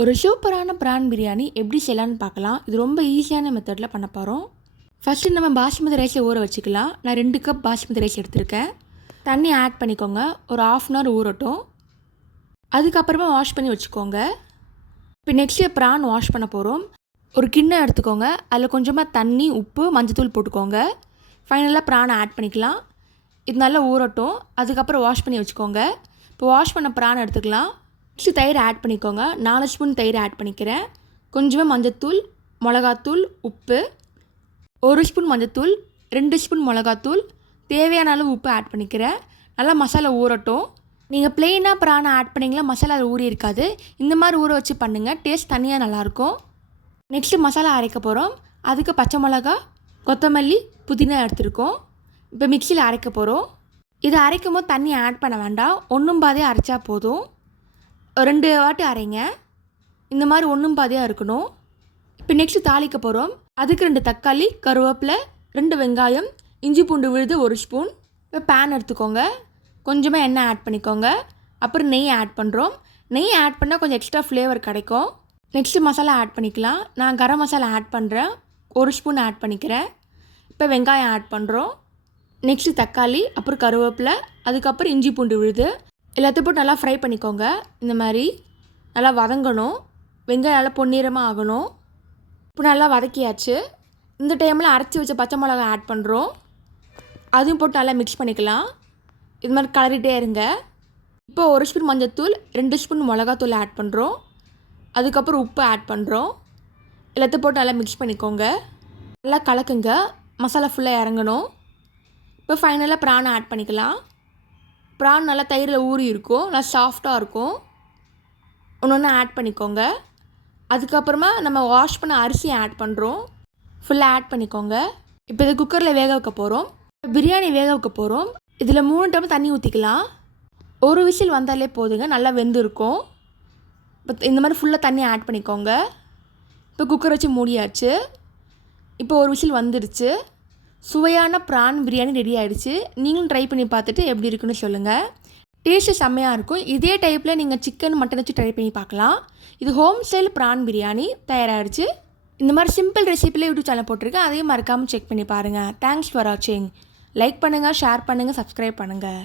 ஒரு சூப்பரான ப்ரான் பிரியாணி எப்படி செய்யலான்னு பார்க்கலாம். இது ரொம்ப ஈஸியான மெத்தடில் பண்ண போகிறோம் ஃபஸ்ட்டு நம்ம பாஸ்மதி ரைஸை ஊற வச்சுக்கலாம். நான் ரெண்டு கப் பாஸ்மதி ரைஸ் எடுத்திருக்கேன். தண்ணி ஆட் பண்ணிக்கோங்க. ஒரு ஆஃப் அன் ஹவர் ஊறட்டும். அதுக்கப்புறமா வாஷ் பண்ணி வச்சுக்கோங்க. இப்போ நெக்ஸ்ட்டு ப்ரான் வாஷ் பண்ண போகிறோம் ஒரு கிண்ணம் எடுத்துக்கோங்க. அதில் கொஞ்சமாக தண்ணி உப்பு மஞ்சத்தூள் போட்டுக்கோங்க. ஃபைனலாக ப்ரானை ஆட் பண்ணிக்கலாம். இது நல்லா ஊறட்டும். அதுக்கப்புறம் வாஷ் பண்ணி வச்சுக்கோங்க. இப்போ வாஷ் பண்ண ப்ரான் எடுத்துக்கலாம். நெக்ஸ்ட்டு தயிர் ஆட் பண்ணிக்கோங்க. நாலு ஸ்பூன் தயிர் ஆட் பண்ணிக்கிறேன். கொஞ்சமாக மஞ்சத்தூள் மிளகாத்தூள் உப்பு. ஒரு ஸ்பூன் மஞ்சத்தூள் ரெண்டு ஸ்பூன் மிளகாத்தூள். தேவையான அளவு உப்பு ஆட் பண்ணிக்கிறேன். நல்லா மசாலா ஊறட்டும். நீங்கள் பிளெயினாக ப்ரானை ஆட் பண்ணிங்களா மசாலா அதில் ஊறி இருக்காது. இந்த மாதிரி ஊற வச்சு பண்ணுங்கள் டேஸ்ட் தனியாக நல்லாயிருக்கும். நெக்ஸ்ட்டு மசாலா அரைக்க போகிறோம் அதுக்கு பச்சை மிளகா கொத்தமல்லி புதினா எடுத்துருக்கோம். இப்போ மிக்சியில் அரைக்க போகிறோம் இதை அரைக்கும் போது தண்ணி ஆட் பண்ண வேண்டாம். ஒன்றும் பாதே அரைச்சா போதும். ரெண்டு வாட்டி அரைங்க. இந்த மாதிரி ஒன்றும் பாதியாக இருக்கணும். இப்போ நெக்ஸ்ட்டு தாளிக்க போகிறோம் அதுக்கு ரெண்டு தக்காளி கருவேப்பிலை ரெண்டு வெங்காயம் இஞ்சி பூண்டு விழுது ஒரு ஸ்பூன் இப்போ பேன் எடுத்துக்கோங்க. கொஞ்சமாக எண்ணெய் ஆட் பண்ணிக்கோங்க. அப்புறம் நெய் ஆட் பண்ணுறோம் நெய் ஆட் பண்ணால் கொஞ்சம் எக்ஸ்ட்ரா ஃப்ளேவர் கிடைக்கும். நெக்ஸ்ட்டு மசாலா ஆட் பண்ணிக்கலாம். நான் கரம் மசாலா ஆட் பண்ணுறேன் ஒரு ஸ்பூன் ஆட் பண்ணிக்கிறேன். இப்போ வெங்காயம் ஆட் பண்ணுறோம் நெக்ஸ்ட்டு தக்காளி அப்புறம் கருவேப்பிலை அதுக்கப்புறம் இஞ்சி பூண்டு விழுது. எல்லாத்தையும் போட்டு நல்லா ஃப்ரை பண்ணிக்கோங்க. இந்த மாதிரி நல்லா வதங்கணும். வெங்காயம் நல்லா பொன்னிறமாக ஆகணும். இப்போ நல்லா வதக்கியாச்சு. இந்த டைமில் அரைச்சி வச்ச பச்சை மிளகா ஆட் பண்ணுறோம் அதையும் போட்டு நல்லா மிக்ஸ் பண்ணிக்கலாம். இது மாதிரி கலரிட்டே இருங்க. இப்போ ஒரு ஸ்பூன் மஞ்சத்தூள் ரெண்டு ஸ்பூன் மிளகாத்தூள் ஆட் பண்ணுறோம் அதுக்கப்புறம் உப்பு ஆட் பண்ணுறோம் எல்லாத்தையும் போட்டு நல்லா மிக்ஸ் பண்ணிக்கோங்க. நல்லா கலக்குங்க. மசாலா ஃபுல்லாக இறங்கணும். இப்போ ஃபைனலாக ப்ரானை ஆட் பண்ணிக்கலாம். ப்ரான் நல்லா தயிரில் ஊறி இருக்கும் நல்லா சாஃப்டாக இருக்கும். ஒன்று ஒன்று ஆட் பண்ணிக்கோங்க. அதுக்கப்புறமா நம்ம வாஷ் பண்ண அரிசி ஆட் பண்ணுறோம் ஃபுல்லாக ஆட் பண்ணிக்கோங்க. இப்போ இது குக்கரில் வேக வைக்க போகிறோம் பிரியாணி வேக வைக்க போகிறோம் இதில் மூணு டைம் தண்ணி ஊற்றிக்கலாம் ஒரு விசில் வந்தாலே போதுங்க நல்லா வெந்திருக்கும். இப்போ இந்த மாதிரி ஃபுல்லாக தண்ணி ஆட் பண்ணிக்கோங்க. இப்போ குக்கர் வச்சு மூடியாச்சு. இப்போ ஒரு விசில் வந்துடுச்சு சுவையான ப்ரான் பிரியாணி ரெடி ஆகிடுச்சு நீங்களும் ட்ரை பண்ணி பார்த்துட்டு எப்படி இருக்குன்னு சொல்லுங்கள் டேஸ்ட்டு செம்மையாக இருக்கும். இதே டைப்பில் நீங்கள் சிக்கன் மட்டன் வச்சு ட்ரை பண்ணி பார்க்கலாம். இது ஹோம் ஸ்டைல் ப்ரான் பிரியாணி தயாராகிடுச்சு இந்த மாதிரி சிம்பிள் ரெசிப்பியில் யூடியூப் சேனல் போட்டிருக்கேன். அதையும் மறக்காமல் செக் பண்ணி பாருங்கள் தேங்க்ஸ் ஃபார் வாட்சிங் லைக் பண்ணுங்கள் ஷேர் பண்ணுங்கள் சப்ஸ்கிரைப் பண்ணுங்கள்